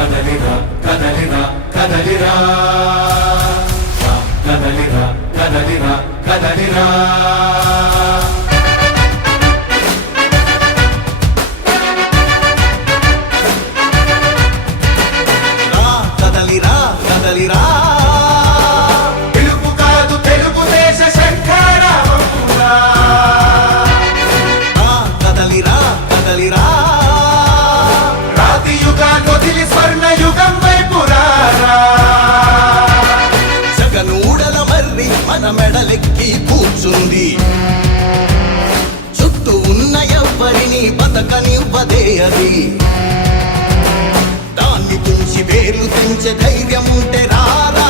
కదలిరా కదలిరా కదలిరా. కదలిరా కదలిరా కదలిరా. కదలిరా కదలిరా. పిలుపు కాదు తెలుగుదేశ శంఖారావమురా రా కదలిరా కదలిరా. రాతి యుగాన్ని వదిలి జగనూడల మన మెడలెక్కి కూర్చుంది. చుట్టూ ఉన్న ఎవ్వరిని బతకనివ్వదే అది. దాన్ని తుంచి వేలు తుంచే ధైర్యం ఉంటే రారా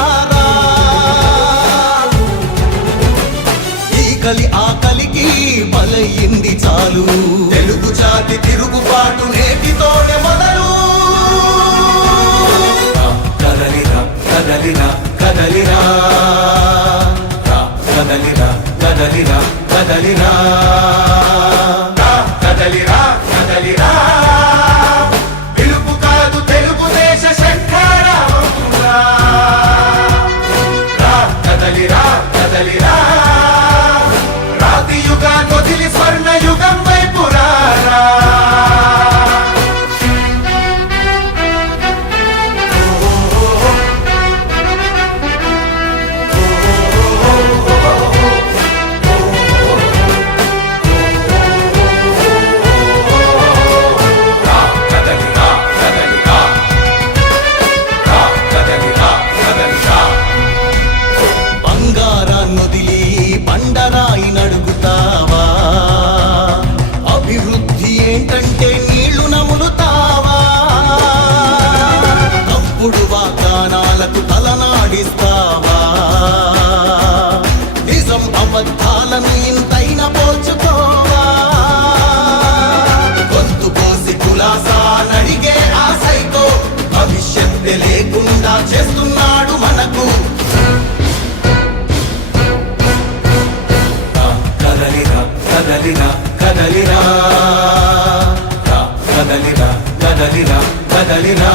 ఈ కలి ఆకలికి బలయింది చాలు. కదలిరా కదలిరా. కదలిరా కదలిరా కదలిరా. పిలుపు కాదు తెలుగుదేశ శంఖారావమురా కదలిరా కదలిరా. రాతి స్వర్ణ యుగం భవిష్యత్తు లేకుండా చేస్తున్నాడు మనకు. కదలిరా కదలిరా కదలిరా కదలిరా కదలిరా కదలిరా